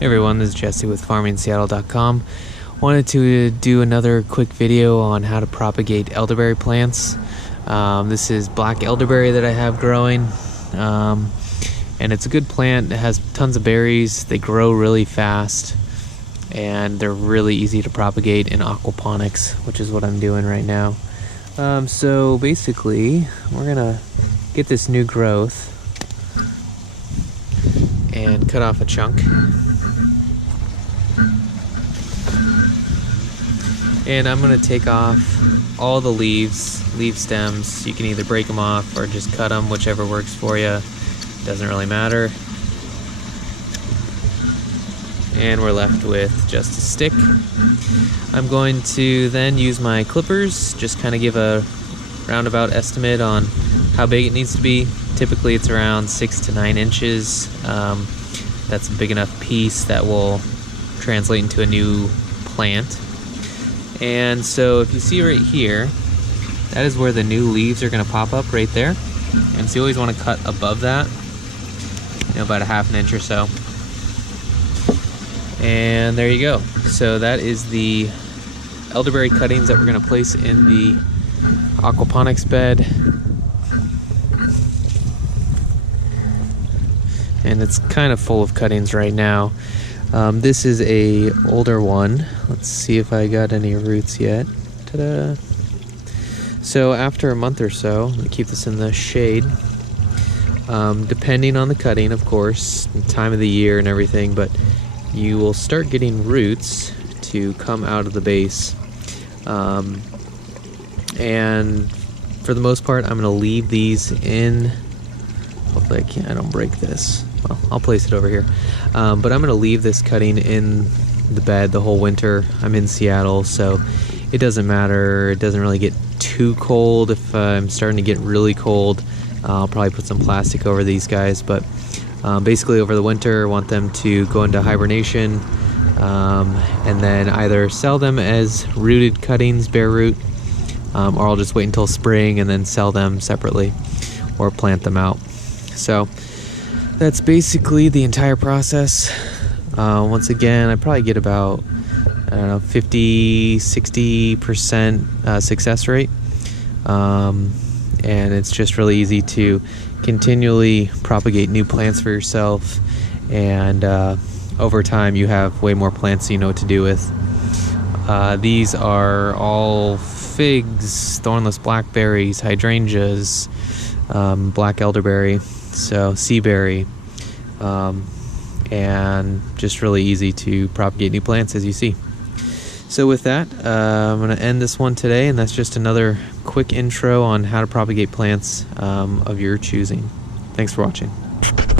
Hey everyone, this is Jesse with farmingseattle.com. Wanted to do another quick video on how to propagate elderberry plants. This is black elderberry that I have growing, and it's a good plant. It has tons of berries, they grow really fast, and they're really easy to propagate in aquaponics, which is what I'm doing right now. So basically, we're gonna get this new growth and cut off a chunk. And I'm going to take off all the leaf stems. You can either break them off or just cut them, whichever works for you. Doesn't really matter. And we're left with just a stick. I'm going to then use my clippers, just kind of give a roundabout estimate on how big it needs to be. Typically it's around 6 to 9 inches. That's a big enough piece that will translate into a new plant. And so if you see right here, that is where the new leaves are going to pop up right there. And so you always want to cut above that, about a ½ inch or so. And there you go. So that is the elderberry cuttings that we're going to place in the aquaponics bed. And it's kind of full of cuttings right now. This is a older one. Let's see if I got any roots yet. Ta-da! So after a month or so, I'm gonna keep this in the shade. Depending on the cutting, of course, the time of the year and everything, but you will start getting roots to come out of the base. And for the most part, I'm gonna leave these in. Hopefully I don't break this. Well, I'll place it over here. But I'm going to leave this cutting in the bed the whole winter. I'm in Seattle, so it doesn't matter. It doesn't really get too cold. If I'm starting to get really cold, I'll probably put some plastic over these guys. But basically over the winter, I want them to go into hibernation, and then either sell them as rooted cuttings, bare root, or I'll just wait until spring and then sell them separately or plant them out. So that's basically the entire process. Once again, I probably get about, 50-60% success rate. And it's just really easy to continually propagate new plants for yourself. And over time, you have way more plants you know what to do with. These are all figs, thornless blackberries, hydrangeas, black elderberry, so seaberry, and just really easy to propagate new plants, as you see. So with that, I'm going to end this one today, and that's just another quick intro on how to propagate plants of your choosing. Thanks for watching.